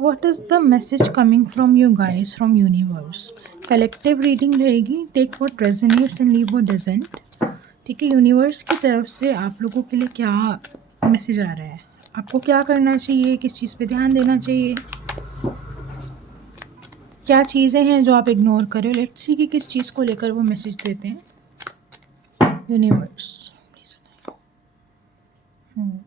What is the message coming from you guys from universe? Collective reading रहेगी, take what resonates and leave what doesn't. ठीक है, universe की तरफ से आप लोगों के लिए क्या मैसेज आ रहा है, आपको क्या करना चाहिए, किस चीज़ पे ध्यान देना चाहिए, क्या चीज़ें हैं जो आप इग्नोर कर रहे हो। लेट्स सी कि किस चीज़ को लेकर वो मैसेज देते हैं यूनिवर्स, प्लीज़ बताइए।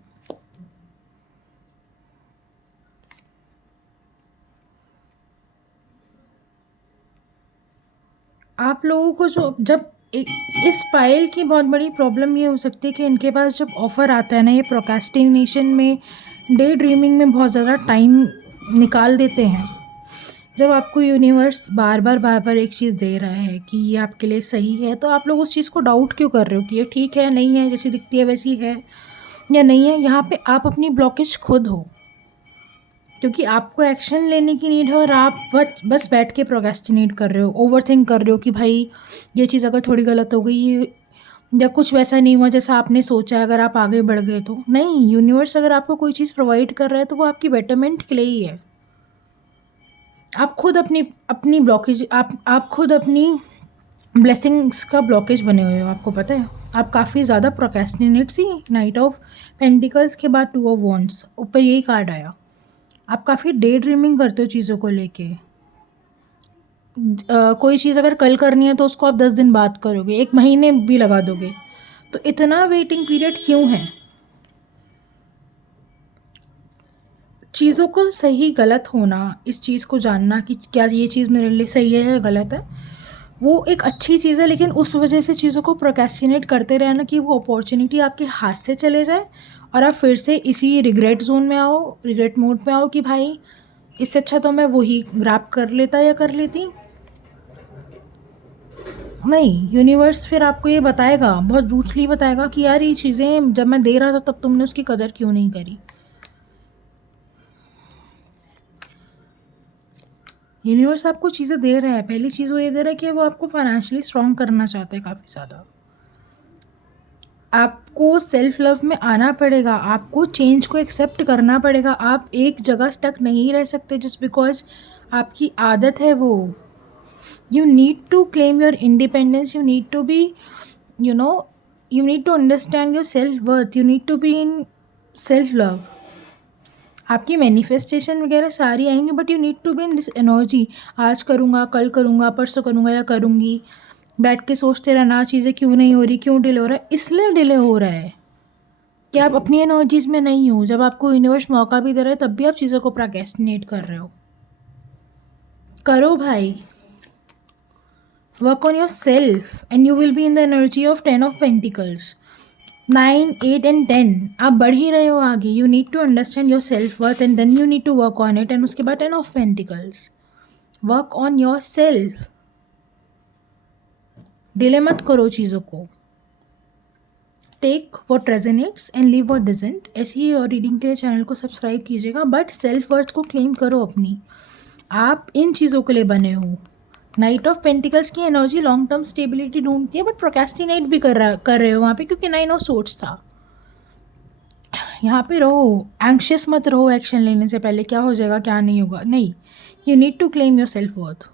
आप लोगों को जो जब इस पायल की बहुत बड़ी प्रॉब्लम ये हो सकती है कि इनके पास जब ऑफ़र आता है ना, ये प्रोक्रेस्टिनेशन में, डे ड्रीमिंग में बहुत ज़्यादा टाइम निकाल देते हैं। जब आपको यूनिवर्स बार बार एक चीज़ दे रहा है कि ये आपके लिए सही है, तो आप लोग उस चीज़ को डाउट क्यों कर रहे हो कि ये ठीक है, नहीं है, जैसी दिखती है वैसी है या नहीं है। यहाँ पे आप अपनी ब्लॉकेज खुद हो, क्योंकि आपको एक्शन लेने की नीड है और आप बस बैठ के प्रोक्रेस्टिनेट कर रहे हो, ओवरथिंक कर रहे हो कि भाई ये चीज़ अगर थोड़ी गलत हो गई या कुछ वैसा नहीं हुआ जैसा आपने सोचा है, अगर आप आगे बढ़ गए तो। नहीं, यूनिवर्स अगर आपको कोई चीज़ प्रोवाइड कर रहा है तो वो आपकी बेटरमेंट के लिए ही है। आप खुद अपनी अपनी ब्लॉकेज, आप खुद अपनी ब्लेसिंग्स का ब्लॉकेज बने हुए हो, आपको पता है। आप काफ़ी ज़्यादा प्रोक्रेस्टिनेट सी, नाइट ऑफ पेंटिकल्स के बाद 2 ऑफ वॉन्ड्स ऊपर यही कार्ड आया। आप काफ़ी डे ड्रीमिंग करते हो चीज़ों को लेके। कोई चीज़ अगर कल करनी है तो उसको आप 10 दिन बाद करोगे, 1 महीने भी लगा दोगे। तो इतना वेटिंग पीरियड क्यों है? चीज़ों को सही गलत होना, इस चीज़ को जानना कि क्या ये चीज़ मेरे लिए सही है या गलत है, वो एक अच्छी चीज़ है। लेकिन उस वजह से चीज़ों को प्रोक्रेस्टिनेट करते रहना कि वो अपॉर्चुनिटी आपके हाथ से चले जाए और आप फिर से इसी रिग्रेट जोन में आओ, रिग्रेट मोड में आओ कि भाई इससे अच्छा तो मैं वही ग्रैब कर लेता या कर लेती। नहीं, यूनिवर्स फिर आपको ये बताएगा, बहुत ब्रूटली बताएगा कि यार ये चीज़ें जब मैं दे रहा था तब तुमने उसकी कदर क्यों नहीं करी। यूनिवर्स आपको चीज़ें दे रहा है, पहली चीज़ वो ये दे रहा है कि वो आपको फाइनेंशियली स्ट्रॉन्ग करना चाहता है काफ़ी ज़्यादा। आपको सेल्फ लव में आना पड़ेगा, आपको चेंज को एक्सेप्ट करना पड़ेगा। आप एक जगह स्टक नहीं रह सकते जस्ट बिकॉज आपकी आदत है वो। You need to claim your independence. You need to be, you know, you need to understand your self-worth. You need to be in self-love. आपकी मैनिफेस्टेशन वगैरह सारी आएंगी, but you need to be in this energy. आज करूँगा, कल करूँगा, परसों करूँगा या करूँगी, बैठ के सोचते रहना चीज़ें क्यों नहीं हो रही, क्यों डिले हो रहा है। इसलिए डिले हो रहा है कि आप अपनी एनर्जीज़ में नहीं हो। जब आपको यूनिवर्स मौका भी दे रहा है तब भी आप चीज़ों को प्रोक्रेस्टिनेट कर रहे हो। करो भाई, work on yourself and you will be in the energy of 10 of Pentacles, 9, 8 and 10। आप बढ़ ही रहे हो आगे। You need to understand your self worth and then you need to work on it। and उसके बाद 10 of Pentacles, work on yourself। Delay मत करो चीज़ों को। Take what resonates and leave what doesn't। ऐसी ही और रीडिंग के लिए चैनल को सब्सक्राइब कीजिएगा, बट सेल्फ वर्थ को क्लेम करो अपनी। आप इन चीज़ों के लिए बने हो। नाइट ऑफ पेंटिकल्स की एनर्जी लॉन्ग टर्म स्टेबिलिटी ढूंढती है, बट प्रोक्रेस्टिनेट भी कर रहे हो वहाँ पे, क्योंकि 9 ऑफ सोर्ट्स था। यहाँ पे रहो, एंग्शियस मत रहो एक्शन लेने से पहले, क्या हो जाएगा क्या नहीं होगा। नहीं, you need to claim your self worth.